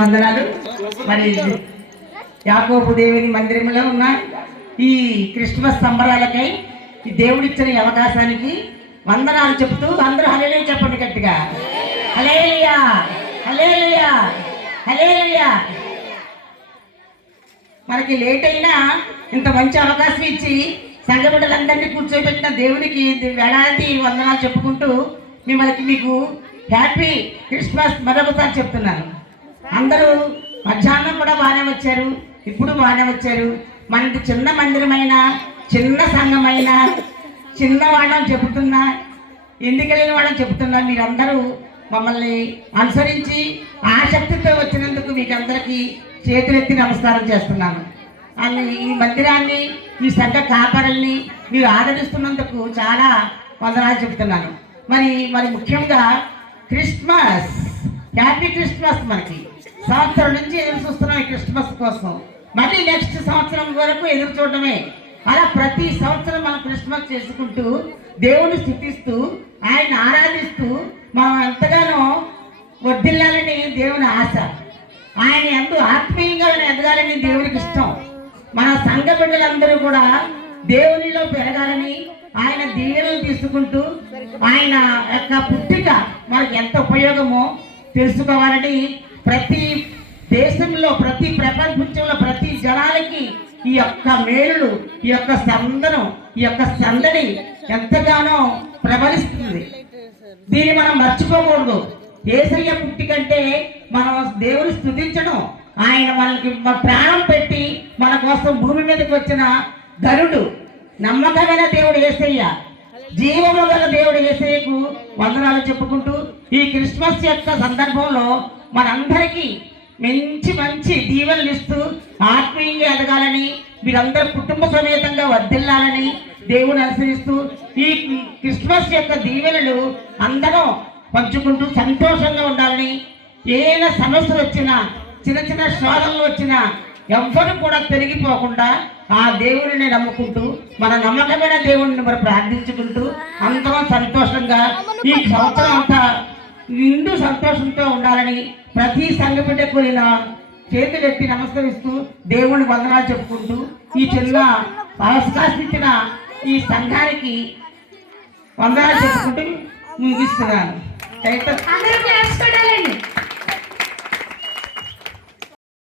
వందనాలు. మరి యాకోబు దేవుని మందిరంలో ఉన్న ఈ క్రిస్మస్ సంబరాలకై ఈ దేవుడిచ్చిన ఈ అవకాశానికి వందనాలు చెప్తూ అందరూ హల్లెలూయా చెప్పండి గట్టిగా. హల్లెలూయా, హల్లెలూయా, హల్లెలూయా. మనకి లేట్ అయినా ఇంత మంచి అవకాశం ఇచ్చి సంఘ బిడ్డలందరినీ కూర్చోబెట్టిన దేవునికి వేలాది వందనాలు చెప్పుకుంటూ మీకు హ్యాపీ క్రిస్మస్ మరొకసారి చెప్తున్నాను. అందరూ మధ్యాహ్నం కూడా బాగానే వచ్చారు, ఇప్పుడు బాగానే వచ్చారు. మనది చిన్న మందిరమైన చిన్న సంఘమైన చిన్నవాళ్ళని చెబుతున్నా, ఎన్నికలేని వాళ్ళని చెబుతున్నా, మీరందరూ మమ్మల్ని అనుసరించి ఆసక్తితో వచ్చినందుకు మీకు అందరికీ చేతులెత్తి నమస్కారం చేస్తున్నాను. ఈ మందిరాన్ని ఈ సంఘ కాపరుల్ని మీరు ఆదరిస్తున్నందుకు చాలా వందనాలు చెబుతున్నాను. మరి ముఖ్యంగా క్రిస్మస్, హ్యాపీ క్రిస్మస్. మనకి సంవత్సరం నుంచి ఎదురు చూస్తున్నాం ఈ క్రిస్మస్ కోసం. మళ్ళీ నెక్స్ట్ సంవత్సరం వరకు ఎదురు చూడటమే. అలా ప్రతి సంవత్సరం మనం క్రిస్మస్ చేసుకుంటూ దేవుని స్తుతిస్తూ ఆయన ఆరాధిస్తూ మనం ఎంతగానో వర్ధిల్లాలని దేవుని ఆశ. ఆయన ఎంతో ఆత్మీయంగా ఎదగాలని దేవునికి ఇష్టం. మన సంఘ బిడ్డలందరూ కూడా దేవునిలో పెరగాలని ఆయన దీవెనలు తీసుకుంటూ ఆయన యొక్క పుట్టిక మనకి ఎంత ఉపయోగమో తెలుసుకోవాలని ప్రతి దేశంలో, ప్రతి ప్రపంచంలో, ప్రతి జనాలకి ఈ యొక్క మేలులు, ఈ యొక్క సందనం, ఈ యొక్క సందడి ఎంతగానో ప్రబలిస్తుంది. దీన్ని మనం మర్చిపోకూడదు. యేసయ్య పుట్టికంటే మనం దేవుని స్తుతించడం, ఆయన మనకి ప్రాణం పెట్టి మన కోసం భూమి మీదకి వచ్చిన ధనుడు, నమ్మకమైన దేవుడు యేసయ్య, జీవము గల దేవుడు యేసయ్యకు వందనాలు చెప్పుకుంటూ ఈ క్రిస్మస్ యొక్క సందర్భంలో మనందరికీ మంచి దీవెనలు ఇస్తూ ఆత్మీయంగా ఎదగాలని, మీరందరూ కుటుంబ సమేతంగా వర్ధిల్లాలని దేవుని అనుసరిస్తూ ఈ క్రిస్మస్ యొక్క దీవెనలు అందరం పంచుకుంటూ సంతోషంగా ఉండాలని, ఏదైనా సమస్యలు వచ్చినా, చిన్న శోధనలు వచ్చినా ఎవ్వరు కూడా పెరిగిపోకుండా ఆ దేవుడిని నమ్ముకుంటూ మన నమ్మకమైన దేవుడిని మరి ప్రార్థించుకుంటూ అందరం సంతోషంగా ఈ సంవత్సరం అంతా నిండు సంతోషంతో ఉండాలని ప్రతి సంఘ బిడ్డకు నేను చేతులెత్తి నమస్కరిస్తూ దేవుని వందనాలు చెప్పుకుంటూ ఈ చిన్న అవకాశం ఇచ్చిన ఈ సంఘానికి వందనాలు చెప్పుకుంటూ ముగిస్తున్నాను.